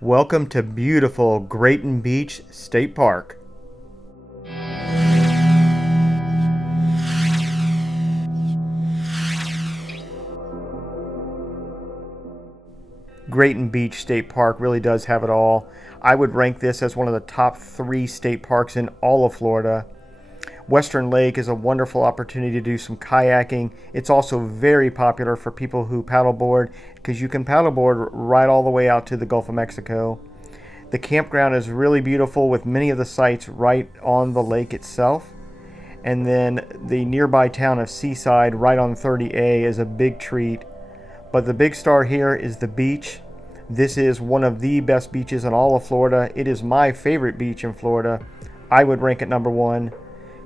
Welcome to beautiful Grayton Beach State Park. Grayton Beach State Park really does have it all. I would rank this as one of the top 3 state parks in all of Florida. Western Lake is a wonderful opportunity to do some kayaking. It's also very popular for people who paddleboard because you can paddleboard right all the way out to the Gulf of Mexico. The campground is really beautiful with many of the sites right on the lake itself. And then the nearby town of Seaside right on 30A is a big treat. But the big star here is the beach. This is one of the best beaches in all of Florida. It is my favorite beach in Florida. I would rank it number 1.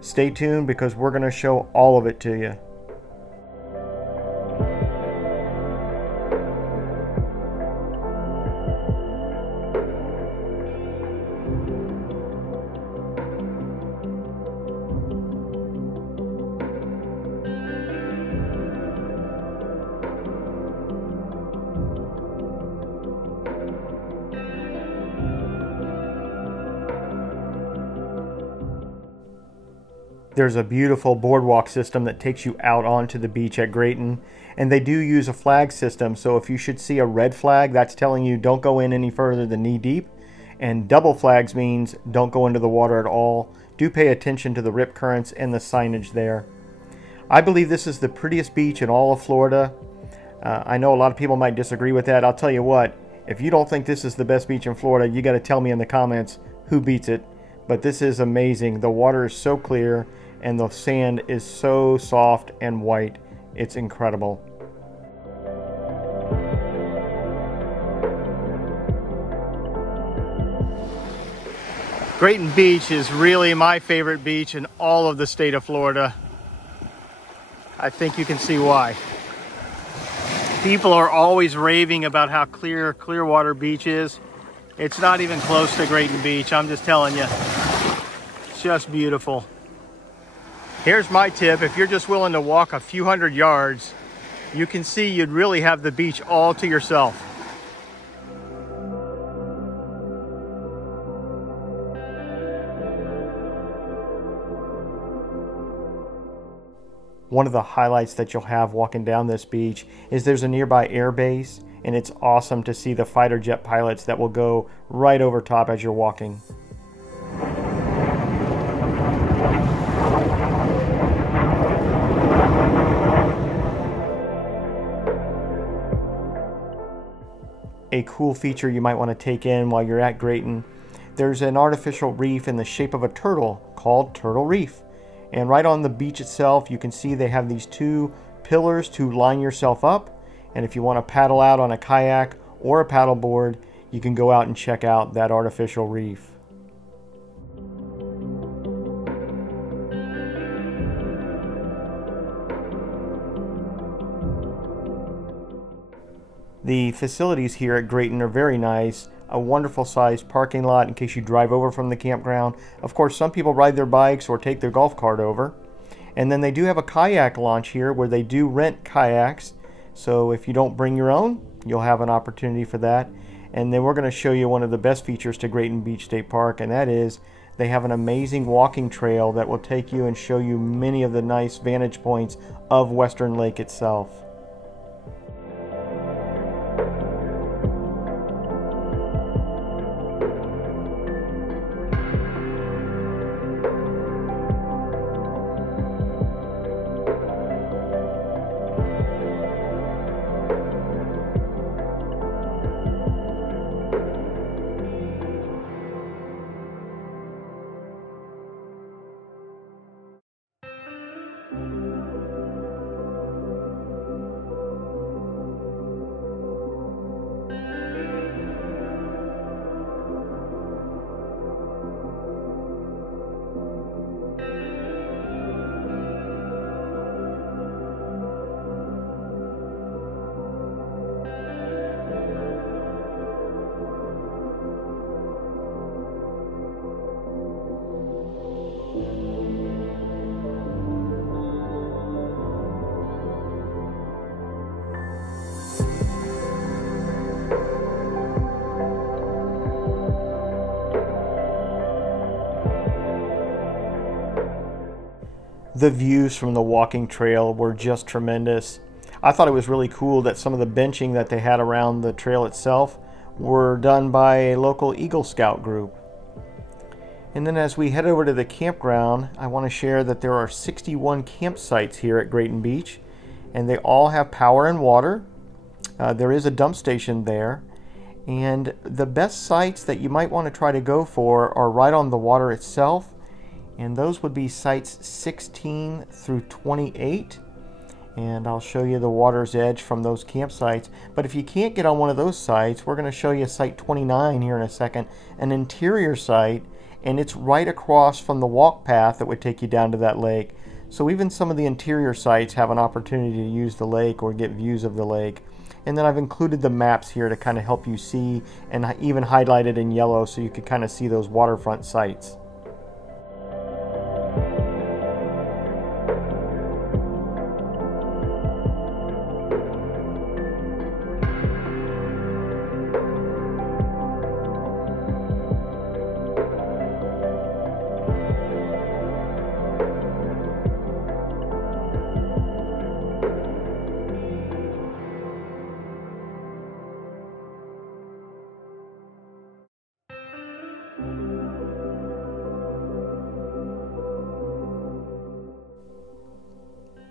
Stay tuned because we're going to show all of it to you. There's a beautiful boardwalk system that takes you out onto the beach at Grayton, and they do use a flag system, so if you should see a red flag, that's telling you don't go in any further than knee deep, and double flags means don't go into the water at all. Do pay attention to the rip currents and the signage there. I believe this is the prettiest beach in all of Florida. I know a lot of people might disagree with that. I'll tell you what, if you don't think this is the best beach in Florida, you got to tell me in the comments who beats it. But this is amazing. The water is so clear and the sand is so soft and white. It's incredible. Grayton Beach is really my favorite beach in all of the state of Florida. I think you can see why. People are always raving about how clear Clearwater Beach is. It's not even close to Grayton Beach, I'm just telling you. It's just beautiful. Here's my tip, if you're just willing to walk a few hundred yards, you can see you'd really have the beach all to yourself. One of the highlights that you'll have walking down this beach is there's a nearby air base, and it's awesome to see the fighter jet pilots that will go right over top as you're walking. A cool feature you might want to take in while you're at Grayton, there's an artificial reef in the shape of a turtle called Turtle Reef. And right on the beach itself, you can see they have these 2 pillars to line yourself up. And if you want to paddle out on a kayak or a paddleboard, you can go out and check out that artificial reef. The facilities here at Grayton are very nice. A wonderful sized parking lot in case you drive over from the campground. Of course, some people ride their bikes or take their golf cart over. And then they do have a kayak launch here where they do rent kayaks. So if you don't bring your own, you'll have an opportunity for that. And then we're going to show you one of the best features to Grayton Beach State Park, and that is they have an amazing walking trail that will take you and show you many of the nice vantage points of Western Lake itself. The views from the walking trail were just tremendous. I thought it was really cool that some of the benching that they had around the trail itself were done by a local Eagle Scout group. And then as we head over to the campground, I want to share that there are 61 campsites here at Grayton Beach, and they all have power and water. There is a dump station there, and the best sites that you might want to try to go for are right on the water itself, and those would be sites 16 through 28. And I'll show you the water's edge from those campsites. But if you can't get on one of those sites, we're going to show you site 29 here in a second, an interior site, and it's right across from the walk path that would take you down to that lake. So even some of the interior sites have an opportunity to use the lake or get views of the lake. And then I've included the maps here to kind of help you see, and even highlighted in yellow so you could kind of see those waterfront sites.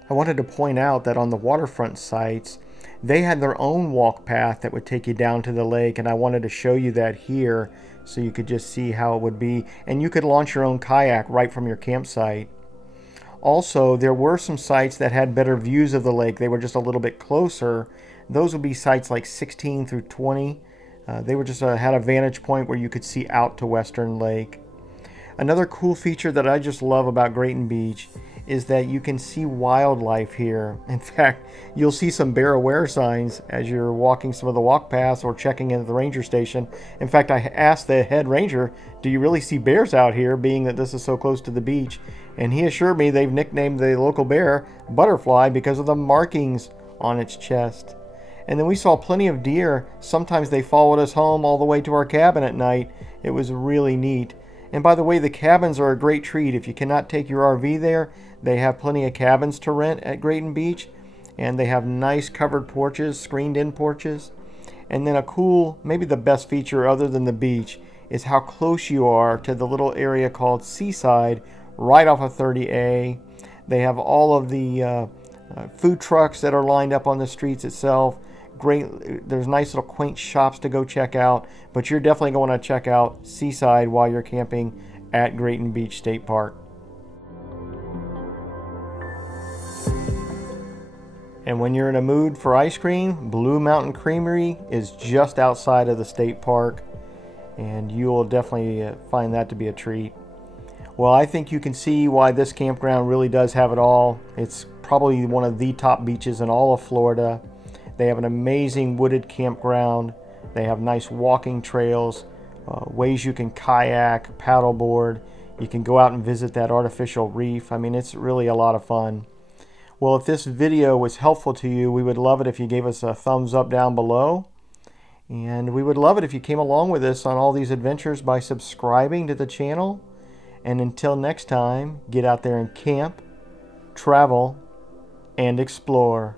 I wanted to point out that on the waterfront sites, they had their own walk path that would take you down to the lake, and I wanted to show you that here so you could just see how it would be. And you could launch your own kayak right from your campsite. Also, there were some sites that had better views of the lake. They were just a little bit closer. Those would be sites like 16 through 20. They were just had a vantage point where you could see out to Western Lake. Another cool feature that I just love about Grayton Beach is that you can see wildlife here. In fact, you'll see some bear aware signs as you're walking some of the walk paths or checking in at the ranger station. In fact, I asked the head ranger, do you really see bears out here, being that this is so close to the beach? And he assured me they've nicknamed the local bear Butterfly because of the markings on its chest. And then we saw plenty of deer. Sometimes they followed us home all the way to our cabin at night. It was really neat. And by the way, the cabins are a great treat. If you cannot take your RV there, they have plenty of cabins to rent at Grayton Beach, and they have nice covered porches, screened-in porches. And then a cool, maybe the best feature other than the beach, is how close you are to the little area called Seaside, right off of 30A. They have all of the food trucks that are lined up on the streets itself. Great, there's nice little quaint shops to go check out, but you're definitely going to check out Seaside while you're camping at Grayton Beach State Park. And when you're in a mood for ice cream, Blue Mountain Creamery is just outside of the state park, and you will definitely find that to be a treat. Well, I think you can see why this campground really does have it all. It's probably one of the top beaches in all of Florida. They have an amazing wooded campground. They have nice walking trails, ways you can kayak, paddleboard. You can go out and visit that artificial reef. I mean, it's really a lot of fun. Well, if this video was helpful to you, we would love it if you gave us a thumbs up down below. And we would love it if you came along with us on all these adventures by subscribing to the channel. And until next time, get out there and camp, travel, and explore.